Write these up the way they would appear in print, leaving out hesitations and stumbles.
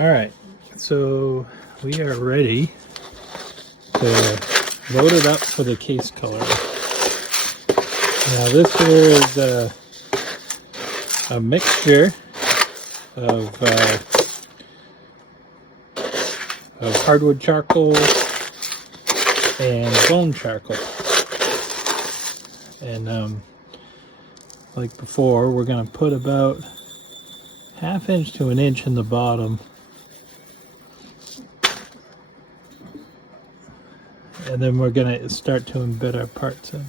Alright, so we are ready to load it up for the case color. Now this here is a mixture of hardwood charcoal and bone charcoal. And like before, we're going to put about 1/2 inch to 1 inch in the bottom. And then we're going to start to embed our parts in.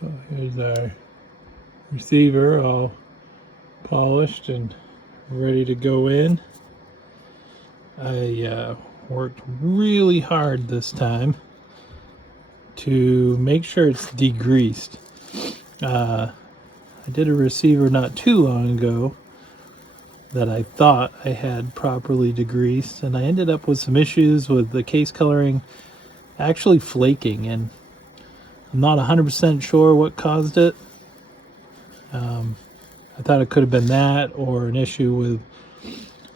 So here's our receiver all polished and ready to go in. I worked really hard this time to make sure it's degreased. I did a receiver not too long ago that I thought I had properly degreased, and I ended up with some issues with the case coloring actually flaking, and I'm not 100% sure what caused it. I thought it could have been that or an issue with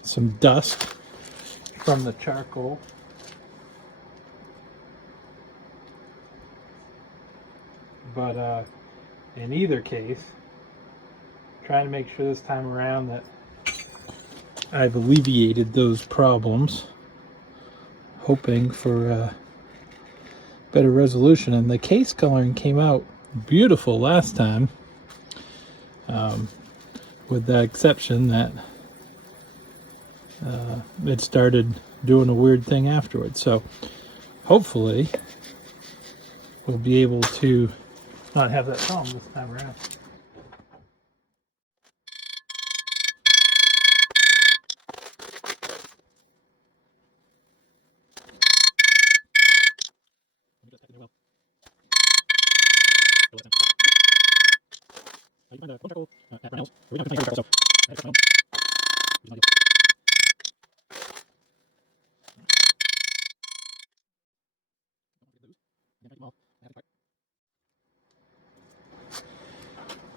some dust from the charcoal. But in either case, trying to make sure this time around that I've alleviated those problems, hoping for better resolution. And the case coloring came out beautiful last time, with the exception that it started doing a weird thing afterwards. So hopefully we'll be able to not have that problem this time around.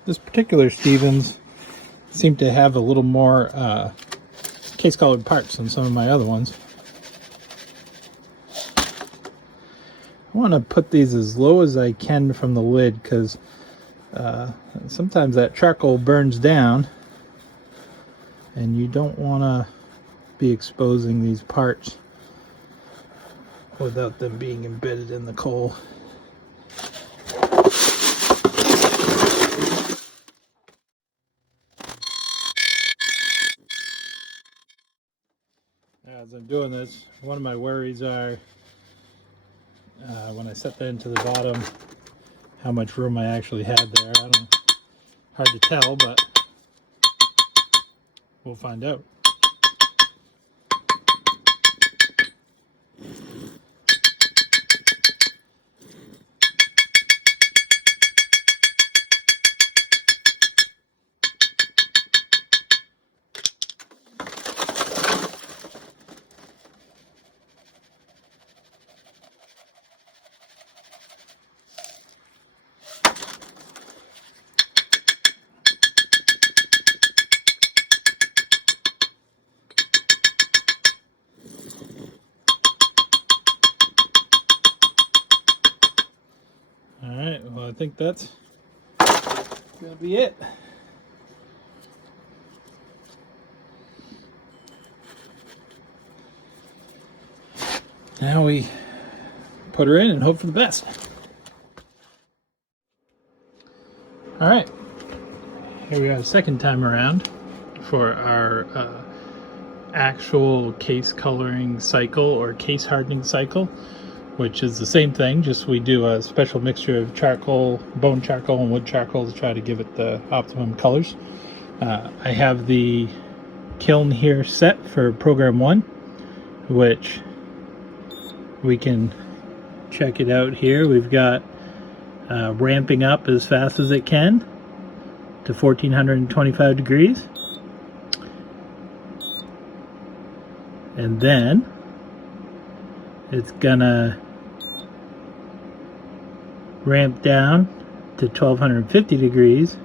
This particular Stevens seemed to have a little more case colored parts than some of my other ones. I want to put these as low as I can from the lid because sometimes that charcoal burns down and you don't want to be exposing these parts without them being embedded in the coal. As I'm doing this, one of my worries are when I set that into the bottom, how much room I actually had there. I don't know. Hard to tell, but we'll find out. Alright, well, I think that's gonna be it. Now we put her in and hope for the best. Alright, here we are the second time around for our actual case coloring cycle or case hardening cycle, which is the same thing, just we do a special mixture of charcoal, bone charcoal and wood charcoal to try to give it the optimum colors. I have the kiln here set for program 1, which we can check it out here. We've got ramping up as fast as it can to 1425 degrees. And then it's gonna ramp down to 1250 degrees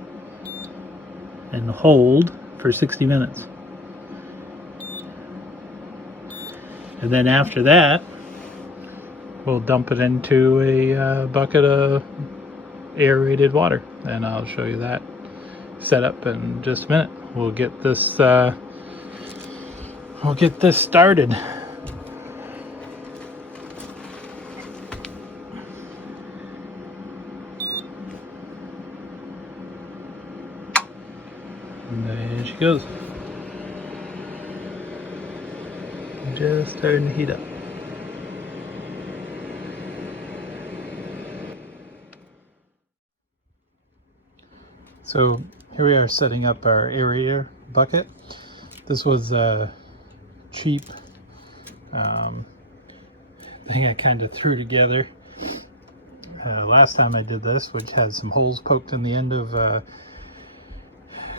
and hold for 60 minutes. And then after that, we'll dump it into a bucket of aerated water, and I'll show you that setup in just a minute. We'll get this started. And there she goes. Just starting to heat up. So here we are setting up our aerator bucket. This was a cheap thing I kind of threw together last time I did this, which has some holes poked in the end of a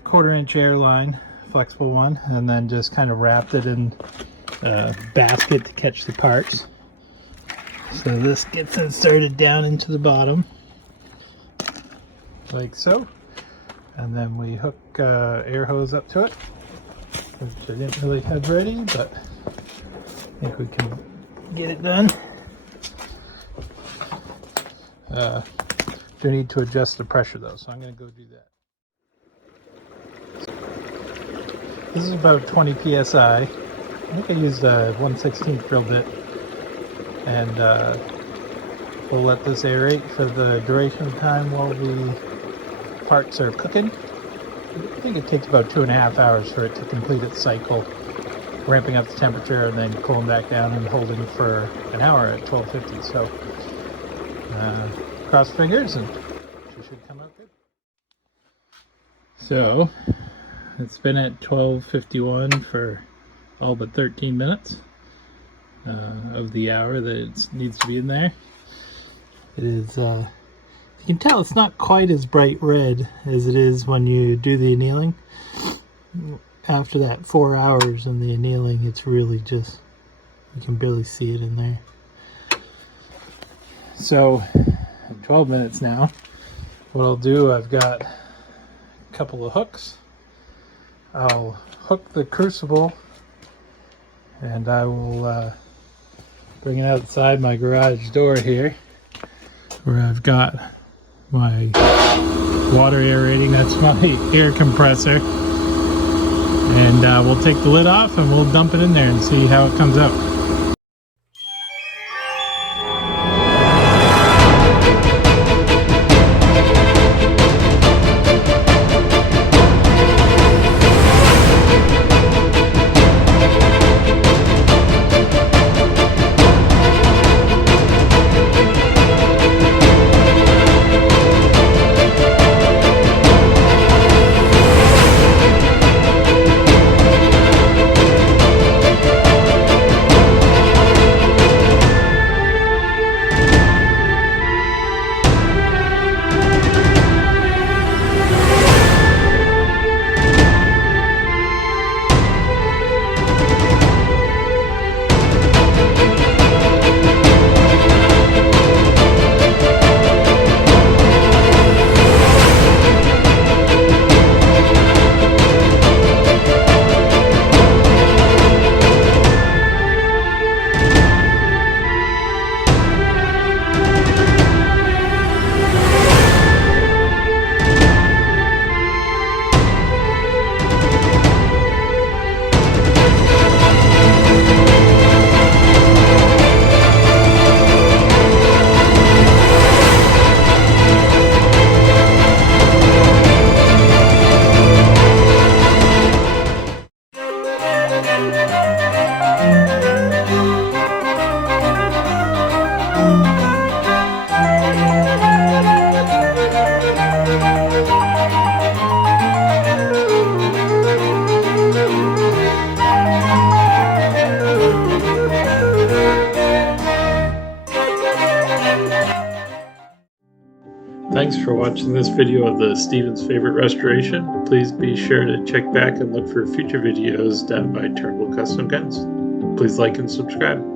1/4 inch air line, flexible one, and then just kind of wrapped it in a basket to catch the parts. So this gets inserted down into the bottom like so, and then we hook air hose up to it, which I didn't really have ready, but I think we can get it done. Do need to adjust the pressure though, so I'm going to go do that. This is about 20 psi. I think I used a 1/16 drill bit, and we'll let this aerate for the duration of time while the parts are cooking. I think it takes about 2.5 hours for it to complete its cycle, ramping up the temperature and then cooling back down and holding for an hour at 1250. So cross fingers and she should come out good. So it's been at 12:51 for all but 13 minutes of the hour that it needs to be in there. It is, you can tell it's not quite as bright red as it is when you do the annealing. After that 4 hours in the annealing, it's really just, you can barely see it in there. So 12 minutes now. What I'll do, I've got a couple of hooks. I'll hook the crucible and I will bring it outside my garage door here, where I've got my water aerating. That's my air compressor. And we'll take the lid off and we'll dump it in there and see how it comes out. Thanks for watching this video of the Steven's Favorite Restoration. Please be sure to check back and look for future videos done by Turnbull Custom Guns. Please like and subscribe.